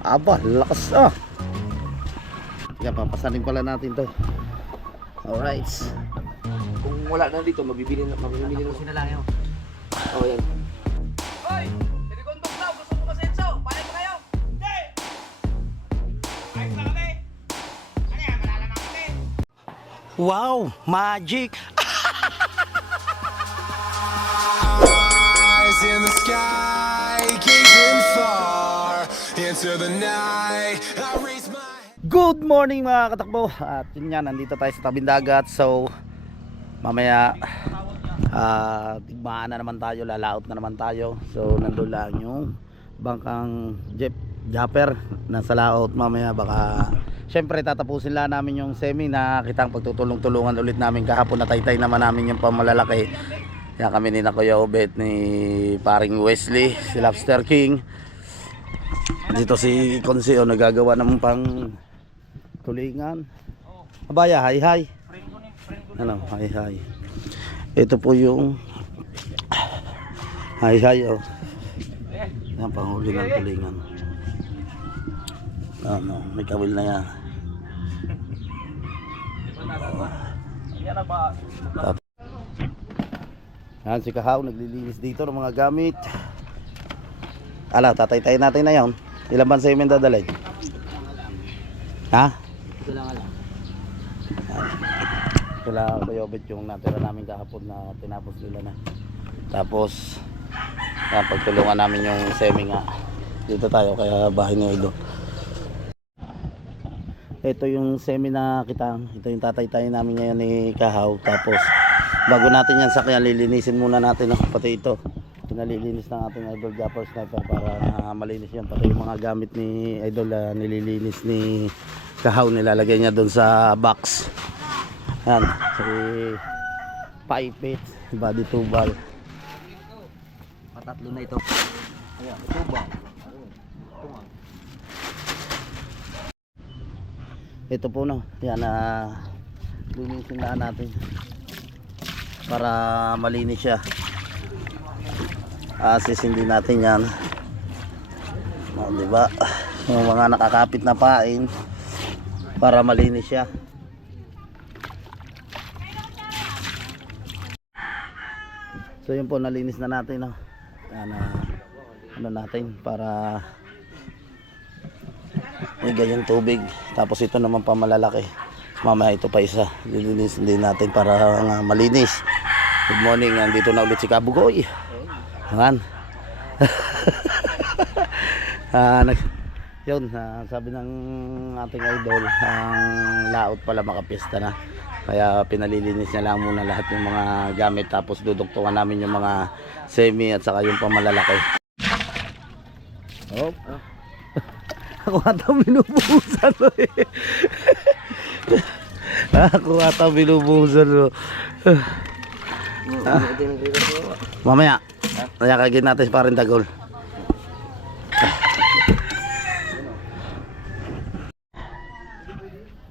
Aba, lakas ah. Yan, papasanin pala natin to. Alright. Kung wala na dito, mabibili na, mabibili na sila lang yun. Oh, yan. Hoy! Silikondok daw! Gusto mo masenso? Payag ba kayo? Hindi! Ayos na kami! Ano yan? Malalaman kami! Wow, magic. eyes in the sky, gazing far into the night. I raise my Good morning mga katakbo. At yun nga, nandito tayo sa tabing dagat. So, mamaya ah Tigmaan na naman tayo, lalaot na naman tayo. So, nandun lang yung Bangkang jeep, japper. Nasa laot mamaya. Baka Siyempre tatapusin lang namin yung semi. Na kitang pagtutulong-tulungan ulit namin. Kahapon na taytay naman namin yung pamalalaki. Kaya kami ni na Kuya Obet ni paring Wesley si Lobster King dito si Conseo nagagawa ng pang tulingan. Abaya, hi hi. Ano, hi hi. Ito po yung hi hi oh. Yan panghuli ng tulingan. Ano, may kawil na yan. Yan si Kahaw naglilinis dito ng mga gamit. Ala, tatay-tay natin na yon. Ilan ba sa'yo may dadalhin? Ha? Ito lang alam. Sila Bayobit yung natira namin kahapon na tinapos nila na. Tapos, yan, pagtulungan namin yung semi nga. Dito tayo kaya bahay ni Edo. Ito yung semi na kita. Ito yung tatay tayo namin ngayon ni Kahaw. Tapos, bago natin yan sakyan, lilinisin muna natin. Oh, pati ito. Pinalilinis ng ating Idol Japper Sniper para ah, malinis yan. Pati yung mga gamit ni Idol ah, nililinis ni Kahaw. Nilalagay niya doon sa box. Yan, si Paipit, body tubal. Patatlo na ito. Ayan, ba? Ito po no, yan na linisin na natin para malinis siya. Asisindi natin yan. O, di ba? Yung mga nakakapit na pain para malinis siya. So yun po nalinis na natin no. Yan ah, ano natin para may ganyang tubig tapos ito naman pa malalaki mamaya ito pa isa lilinis din natin para nga malinis good morning nandito na ulit si Kabugoy yan ah, nag, yun ah, sabi ng ating idol ang laot pala makapiesta na kaya pinalilinis niya lang muna lahat ng mga gamit tapos duduktungan namin yung mga semi at saka yung pamalalaki oh. Ako ata binubuhusan mo eh. Ako ata binubuhusan. Ah. Yung nagre ko. Mamaya, nayakagin natin si parin Dagol.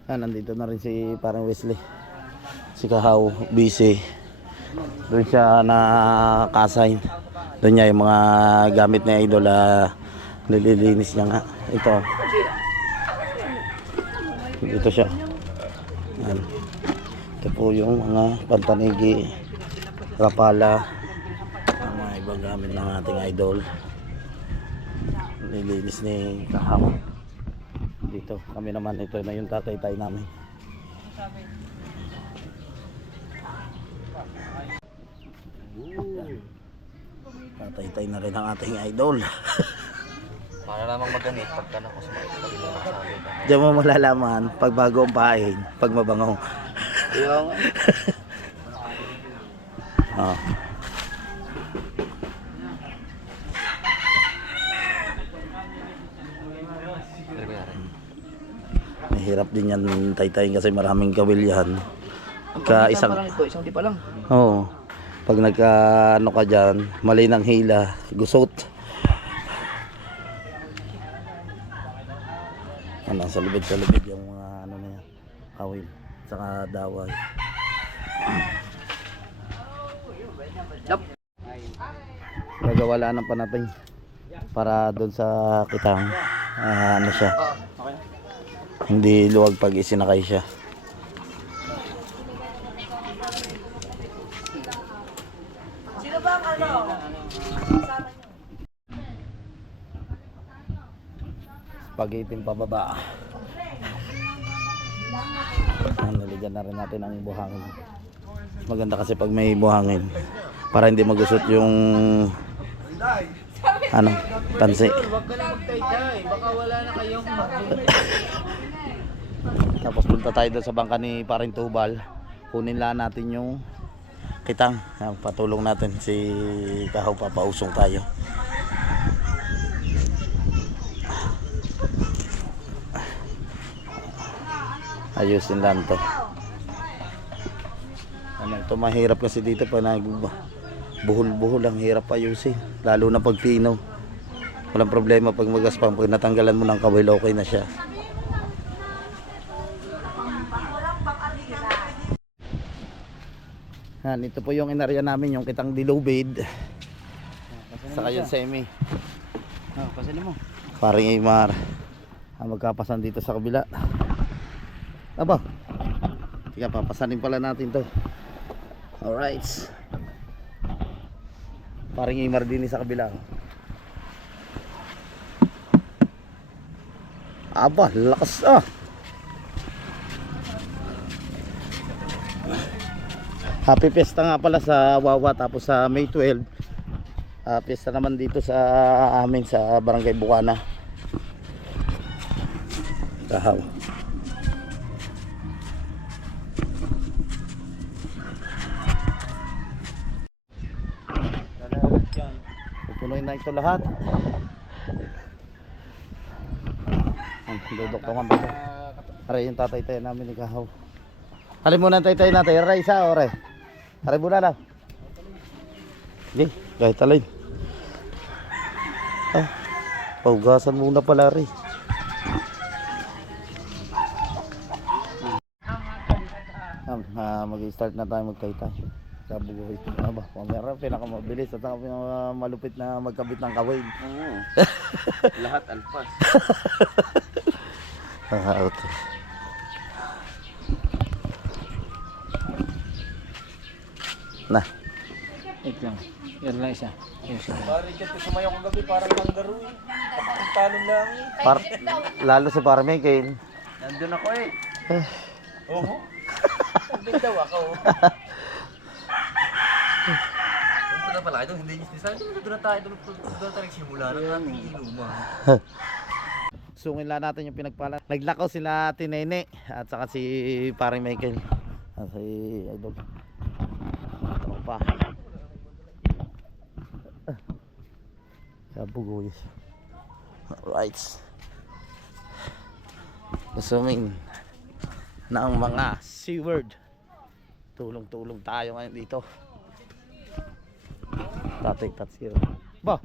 Ah, nandito na rin si parang Wesley. Si Kahaw, busy. Doon siya na kasign. Doon niya yung mga gamit ni Idol ah, nililinis niya nga. Ito. Dito siya. Yan. Ito po yung mga pantanigi, rapala, ibang gamit ng ating idol. Nililinis ni Kahaw. Dito, kami naman, ito na yung tatay tayo namin. Tatay tayo na rin ang ating idol. Para namang maganit pagka na ko sa mga kabila ng sabi. Diyan mo malalaman pag bago ang pain, pag mabango. Yung Oh. Mahirap din yan taytayin kasi maraming kawil yan. Ka isang lang ito, isang tipa lang. Oo. Pag nagka ano ka diyan, mali ng hila, gusot. Ano, sa libid sa libid yung mga ano na yan, kawil, saka daway. Yup. Gagawa lang ng panating para doon sa kitang ah, ano siya. Hindi luwag pag isinakay siya. Sino ba ang ano? Spaghetti pababa. Nilagyan na rin natin ang buhangin. Maganda kasi pag may buhangin. Para hindi magusot yung ano, tansi. Huwag ka na magtay-tay. Baka wala na kayong Tapos punta tayo doon sa bangka ni Paring Tubal. Kunin lang natin yung kitang. Patulong natin si Kahaw papausong tayo. Ayusin lang to. Ano to mahirap kasi dito pa nag buhol-buhol ang hirap ayusin. Lalo na pag pinaw. Walang problema pag magaspang. Pag natanggalan mo ng kawil, okay na siya. Yan, ito po yung inarya namin, yung kitang dilubid. Saka yung semi. Oh, pasanin mo. Paring Imar. Ang magkapasan dito sa kabila. Aba. Tiga, papasanin pala natin to. Alright. Paring Imar din sa kabila. Aba, lakas ah. Happy Fiesta nga pala sa Wawa tapos sa May 12. Ah, fiesta naman dito sa amin sa Barangay Bukana. Kahaw. Pupunuin na ito lahat. Ang dudok naman ba? Aray yung tatay tayo namin ni Kahaw. Alin muna ang tay-tay natin. Aray isa, ore. Aray muna lang. Hindi, kahit alin. Ah, paugasan muna pala rin. Ah, mag-start na tayo magkaytay. Sa bugoy. Ano ba? Pamera, pinakamabilis at ang malupit na magkabit ng kawin. Oo. Lahat alpas. Ah, out. Na, Wait lang. Yan lang isa. Yes, isa. Pare dyan, sumayaw kong gabi parang kangaroo eh. Kapakang lang eh. par lalo si Parmichael. Nandun ako eh. Oo. Nandun daw ako. Punta na pala doon, hindi nyo sinasabi. Doon na tayo, doon doon na tayo nagsimula ng ating inuman. Sungin lang natin yung pinagpala. Naglakaw sila Tinene at saka si Paring Michael. At si Idol. Tropa. Sa Buguyos. Alright. Assuming na ang mga seaward tulong-tulong tayo ngayon dito. Tatay Tatsiro. Ba?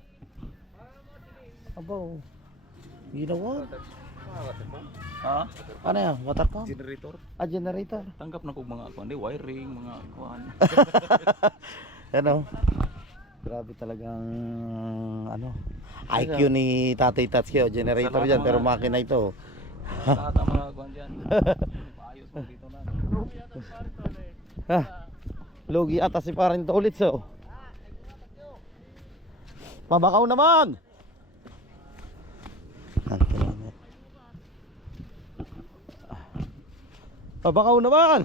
Aba, ginawa. Ha? Ano yan? Water pump? Generator? Ah, generator. Tanggap na kong mga kuan, di wiring, mga kuan. Ano? Grabe talagang ano IQ ni Tatay Tatsuyo generator yan pero makina ito ang mga kuan diyan. Ayos mo dito na. ha Lugi ata si parin to ulit so Pabakaw naman Ah, Pabakaw naman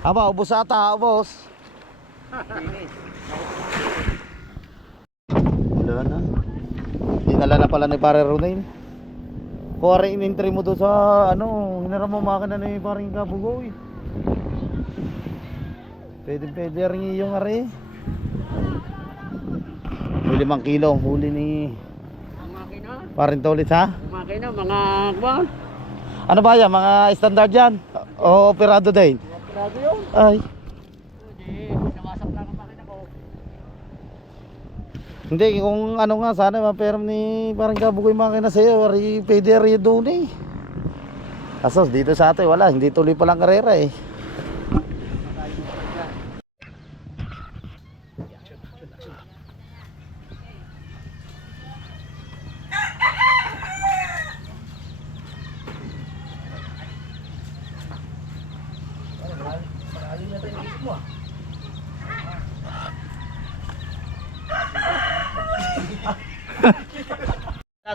Aba, ubos ata, ubos. Wala na. Dinala na pala ni Pare Ronain. Kuwari in-entry mo to sa ano, hinaram mo makina ni Paring Kabugoy. Pwede pwede rin yung are. May limang kilo ang huli ni Ang makina, Paring Tolit ha? Makina, mga kuwan. Ano ba yan? Mga standard yan? O operado din? Grabe yun. Ay. Hindi, nawasak lang ang makina ko. Hindi, kung ano nga, sana maperam ni parang kabugoy makina sa'yo, pwede rin doon eh. Kaso dito sa atin, wala, hindi tuloy palang karera eh.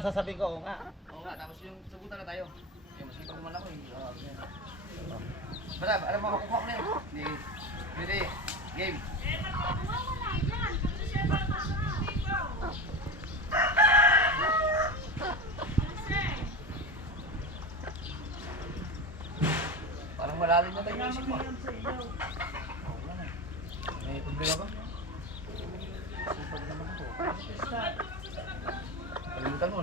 sasabihin ko, oo nga. Oo nga, tapos yung sagutan na tayo. Yung masipag naman ako eh. Oo, yan. Basta, alam mo, makukuha ko na yun. Hindi, hindi, game. Parang malalim na tayo yung isip mo. May problema ba? Kalimutan mo.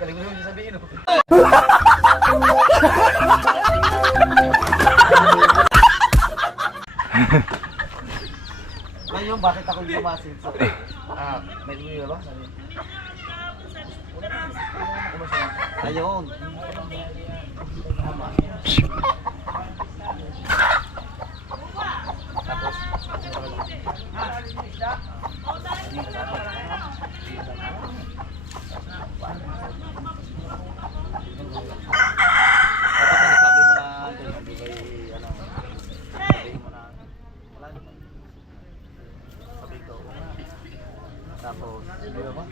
Kalimutan mo yung sasabihin. no? Ngayon, bakit ako lumasin? So, Ah, may problema ba? Sabi. ayun. Tapos sinasabi mo na, doon, hindi ba, eh, ano, sabihin mo na, wala naman. Sabi ko, oo nga. Tapos, di ba ba?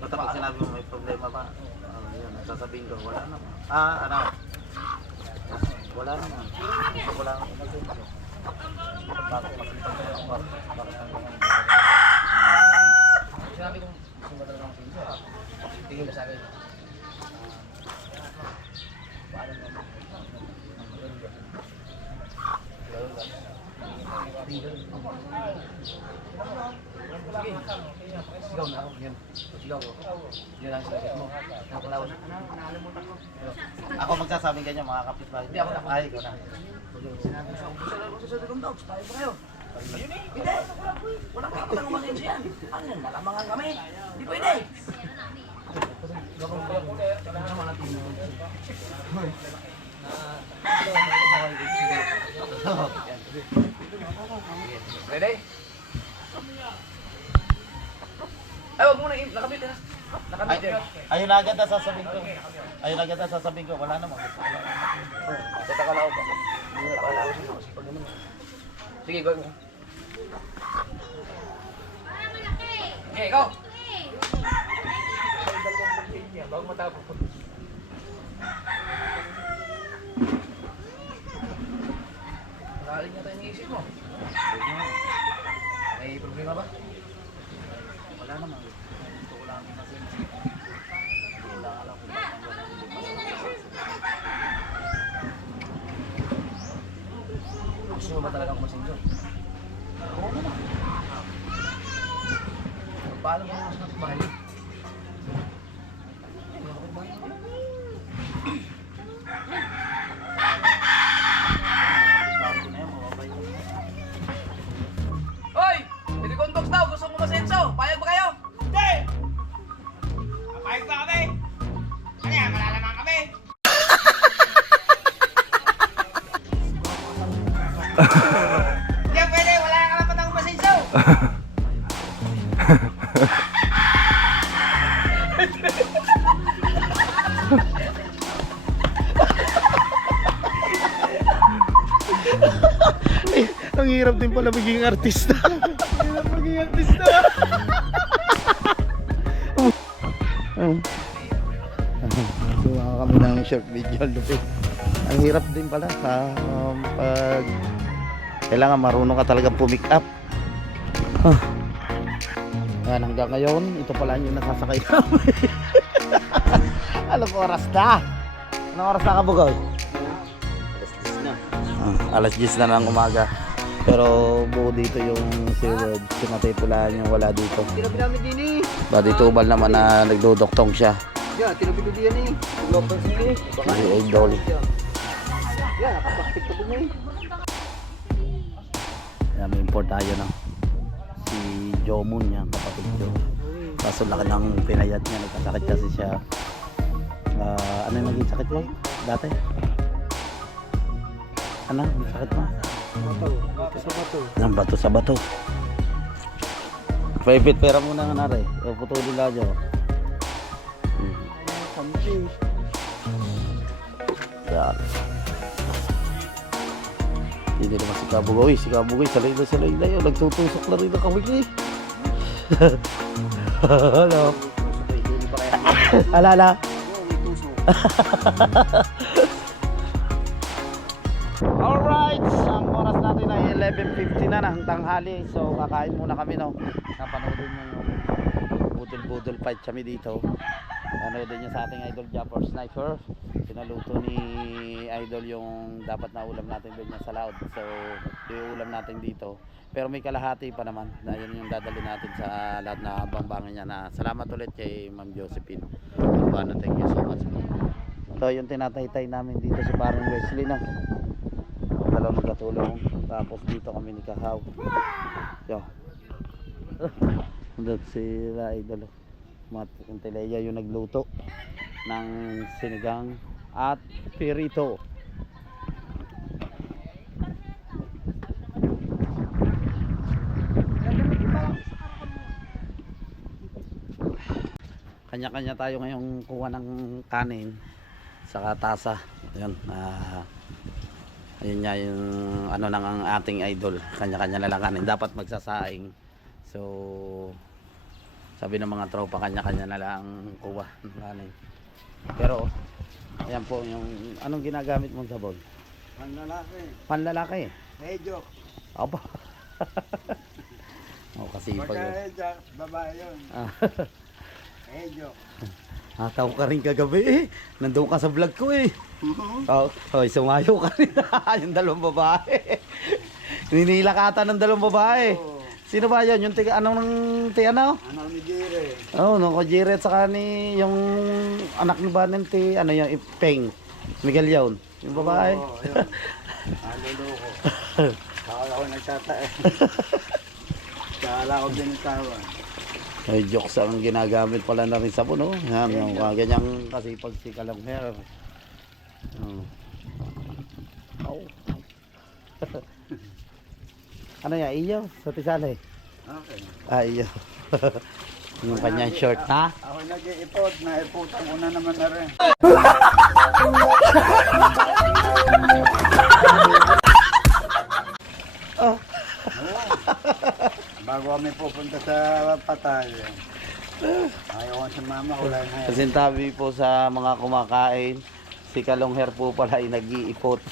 Basta pag sinabi mo may problema pa, ano yun, sasabihin ko, wala naman. Ah, ano? Wala naman. Gusto ko lang umasin ko. Bakit makikita ko lang bakit bakit ang Sinabi kong gusto mo talaga ng pinso. ah. Tingin mo sa akin. Paano? Sige. Sigaw na ako. Yan. Sigaw ko. Yan ang sinagot mo. Nakalawan. Ko. Ako magsasabing ganyan mga kapitbahay. Hindi ako na. Ay, ikaw na. Sinabi ko sa umpisa lang sa Saturday Dogs. Tayo pa kayo. Ayun eh. Hindi. Wala po eh. Wala ka kapag umasin siya. Ano yan? Nalamangan kami. Hindi pwede. Gabang pala po eh. Sama natin yung Ready? Ay, wag mo na. Nakabit na. Nakabit yan. ayun na agad na sasabihin ko. Ayun na agad na sasabihin ko. Wala naman. Kita ka lang ako. Sige, go. Okay, go. Bago matapos. Malalim na tayo ng mo. May problema ba? Wala naman. Gusto ko lang. Hindi lang alam bakit wala Gusto mo ba talaga kumasin doon? Oo naman. Paano mo mas bahay? Bago maging artista. hirap maging artista. Gumawa kami ng short video lupit. Ang hirap din pala sa um, pag kailangan marunong ka talagang pumick up. Huh. Yan, hanggang ngayon, ito pala yung nakasakay namin. Alam oras na. Anong oras na ka, Bugoy? Ah, alas 10 na ng umaga. Pero buo dito yung SeaWorld. Si Matay Pulaan yung wala dito. Tinabi namin din eh. Ba dito ubal naman na nagdodoktong siya. Yan, tinabi ko din eh. Local sili. Si Idol. Yan, nakaplastic ko din eh. Kaya may import tayo no. Si Jomon yan, kapatid ko. Kaso laki ng pinayat niya. Nagkasakit kasi siya. Ah, ano yung naging sakit mo? Dati? Ano? May sakit mo? Bato, bato sa bato. Ng bato sa bato. Favorite pera muna nga nare. O putulin lang dyan. Yan. Hindi naman si Kabugoy. Si Kabugoy, salay na salay na yun. Nagtutusok na rin ang kawig eh. Hello. Alala. Alright, tanghali. So kakain muna kami no. Napanoodin nyo yung budol-budol fight kami dito. Panoodin nyo sa ating idol Japper Sniper. Pinaluto ni idol yung dapat na ulam natin doon sa laod. So yung ulam natin dito. Pero may kalahati pa naman na yun yung dadali natin sa lahat na bambangan niya na salamat ulit kay Ma'am Josephine. Urbano, thank you so much. Ito yung tinataytay namin dito sa parang Wesley na dalawa magkatulong. Tapos dito kami ni Kahaw. Yo. Doon sila idol mat yung nagluto ng sinigang at pirito. Kanya-kanya tayo ngayong kuha ng kanin sa tasa. Yun ah ayun nga yung ano nang ang ating idol kanya-kanya na lang kanin dapat magsasaing. So sabi ng mga tropa kanya-kanya na lang kuha ng kanin. Pero ayan po yung anong ginagamit mong sabon? Panlalaki, panlalaki. Medyo. Aba. oh, kasi pag babae yun, ah, medyo. Nataw ka rin kagabi eh. Nandun ka sa vlog ko eh. Oh, oh sumayo ka rin. yung dalawang babae. Ninila ka ata ng dalawang babae. Sino ba yun? Yung tiga, anong ng ti ano? Ano ni Gire? Oh, no, ko Jire at saka ni yung anak ni Banen ti ano yung Ipeng. Miguel yun. Yung babae. Oo, yun. Naluloko. Kala ko nagtatae. Kala ko binitawan. Ay, jokes ang ginagamit pala na rin sabon, no? Yan, yung uh, ganyang kasi pag si Kalong hair. Oh. Au. ano yan, iyo? Sa tisali? Okay. Ah, iyo. yung kanyang short, ha? Ako nag-iipot, naiputan ko na naman na rin. Oh. Bago kami pupunta sa patay. Ayaw ko sa mama, wala na yan. Kasi tabi po sa mga kumakain, si Kalong hair po pala ay nag-iipot.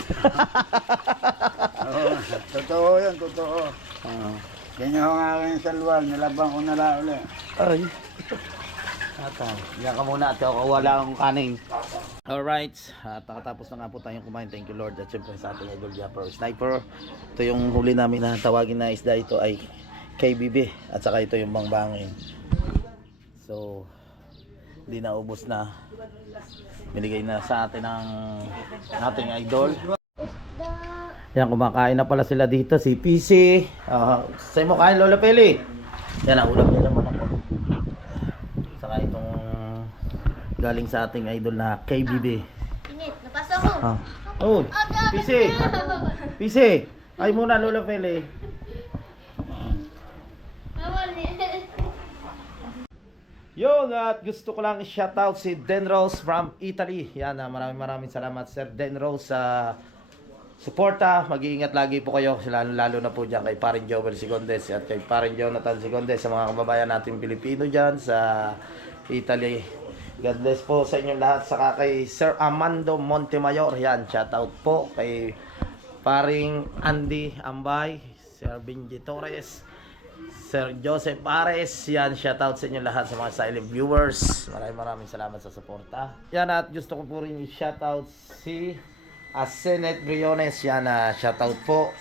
Oo, totoo yun, totoo. Ah. Ganyan ko nga aking salwal, nilabang ko na lang ulit. Ay. Ata, yan ka muna at ako wala akong kanin. Alright, at nakatapos na nga po tayong kumain. Thank you Lord. At syempre sa ating idol Japper Sniper. Ito yung huli namin na tawagin na isda ito ay KBB. At saka ito yung bangbangin. So, hindi na ubos na. Binigay na sa atin ng ating idol. Yan, kumakain na pala sila dito. Si PC. Uh, sa'yo mo kain, Lola Peli. Yan, ang ulam nila manok. oh. Saka itong galing sa ating idol na KBB. Init, napasok ko. Ah. Oh, PC. PC. Ay muna, Lola Peli. Bawal eh. Yun, at gusto ko lang i-shoutout si Denrose from Italy. Yan, ah, maraming maraming salamat Sir Denrose sa suporta. Mag-iingat lagi po kayo, lalo, lalo na po dyan kay Parin Joel Sigondes at kay Parin Jonathan Sigondes sa mga kababayan natin Pilipino dyan sa Italy. God bless po sa inyong lahat. Saka kay Sir Amando Montemayor. Yan, shoutout po kay Paring Andy Ambay, Sir Benji Torres, Sir Joseph Pares, yan, shoutout sa inyo lahat sa mga silent viewers. Maraming maraming salamat sa suporta. Yan at gusto ko po rin i-shoutout si Asenet Briones, yan, uh, shoutout po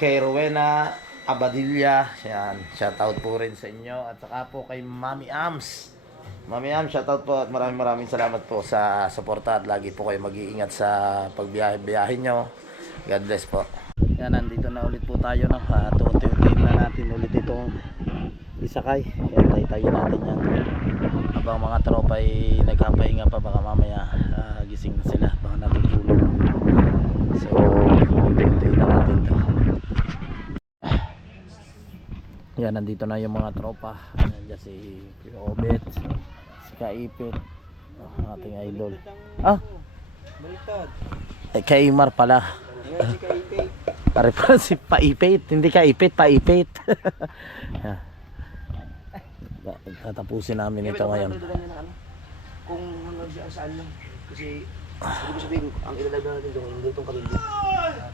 kay Rowena Abadilla, yan, shoutout po rin sa inyo. At saka po kay Mami Ams. Mami Ams, shoutout po at maraming maraming salamat po sa suporta at lagi po kayo mag-iingat sa pagbiyahe-biyahe nyo. God bless po. Yan, nandito na ulit po tayo na. Uh, natin ulit itong isakay. Yan, tayo natin yan. Habang mga tropa ay nagkapahinga pa, baka mamaya ah, gising na sila. Baka natutulog. So, tuunti-untiin na natin to. Yan, nandito na yung mga tropa. Nandiyan si Robert, si Kaipit, Ang ating idol. Ah, Baliktad. eh, kay Imar pala. Ngayon si. Pare pala si Paipit, hindi ka ipit, Paipit. Tatapusin namin ito ngayon. Kung saan lang. Kasi, sabi ko sabihin, ang ilalagay natin doon, yung lutong kami dito.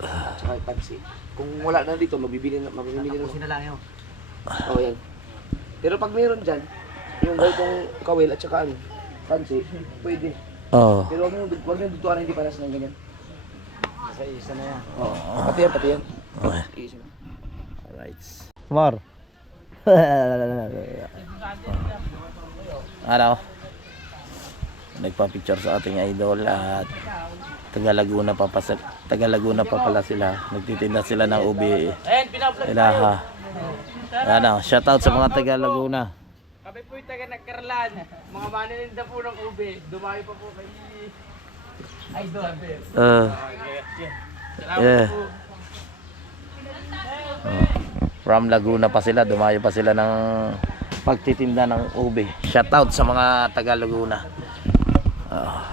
At saka taxi. Kung wala na dito, mabibili na, mabibili na. Tapusin na lang yun. Oo, yan. Pero pag mayroon dyan, yung ganitong kawil at saka ano, fancy, pwede. Oh. Pero huwag nyo, huwag nyo dutuan na hindi panas ng ganyan. Sa isa na yan. Oo. Pati yan, pati yan. Okay. Isa na. Alright. Mar. ano? Nagpa-picture sa ating idol at taga Laguna pa, pa taga Laguna pa pala sila. Nagtitinda sila ng ubi. Ayan, pinablog Ilaha. Ano, shout out sa mga taga Laguna. Kami po'y taga nagkarlan. Mga manininda po ng ube. Dumayo pa po kay Idol. Uh, Yeah. po. from Laguna pa sila, dumayo pa sila ng pagtitinda ng ube. Shout out sa mga taga Laguna. Ah.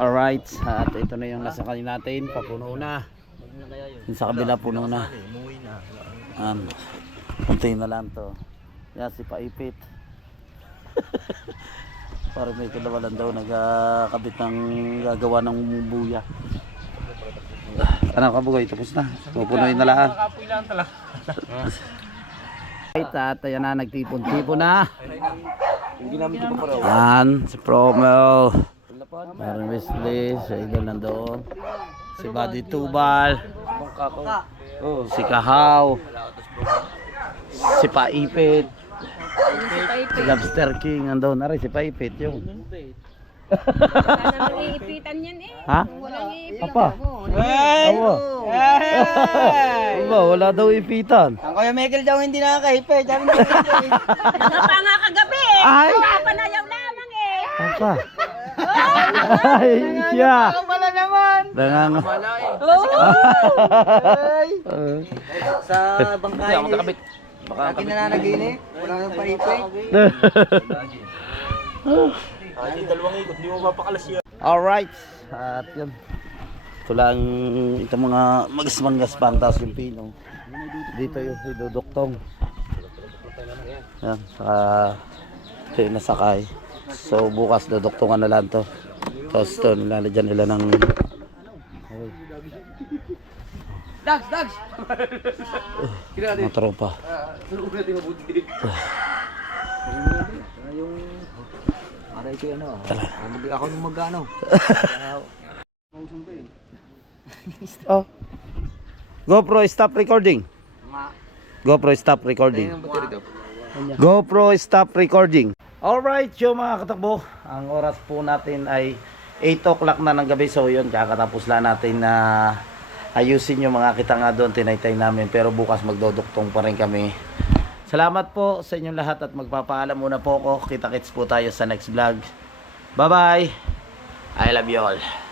Alright, at ito na yung nasa kanil natin, papuno na. Yung sa kabila puno na. An, kunti na lang to. Yan si Paipit. Parang may kalawalan daw nagkakabit ng gagawa ng buya. Ano ka bugay? Tapos na. Pupunuin na lang. Kapoy lang talaga. Right, at ayan na, nagtipon-tipon na. Yan, si Promel. Meron Wesley, si Idol nandoon. Si Buddy Tubal. Si Kahaw. Si Paipit. Si Lobster King nandoon. Aray, si Paipit yung. Wala namang iipitan yan eh. Ha? Walang iipitan. Apa? Aba. Aba, wala daw ipitan. Ang Kuya Michael daw hindi nakakahipay. Sabi niya. Nangapa nga kagabi eh. Ay! Panayaw lamang eh. Apa? Ay, siya. Wala naman. Dangang. Sa bangkay. Hindi, magkakabit. Baka Lagi na nanaginip. Wala nang paipay. Alright. At yun. Ito lang itong mga magasmangas pantas yung pino. Dito yung iduduktong. Yan. Saka ito yung nasakay. So bukas duduktungan na lang to. Tapos ito nilalagyan nila ng Dags, dags! mga tropa. Aray ko yan ah. Mag ako nung mag-ano. Oh. GoPro stop recording. GoPro stop recording. GoPro stop recording. Alright, yung mga katakbo, ang oras po natin ay 8 o'clock na ng gabi. So yun, kakatapos lang natin na ayusin yung mga kita nga doon, tinaytay namin. Pero bukas magdoduktong pa rin kami. Salamat po sa inyong lahat at magpapaalam muna po ako. Kita-kits po tayo sa next vlog. Bye-bye! I love you all.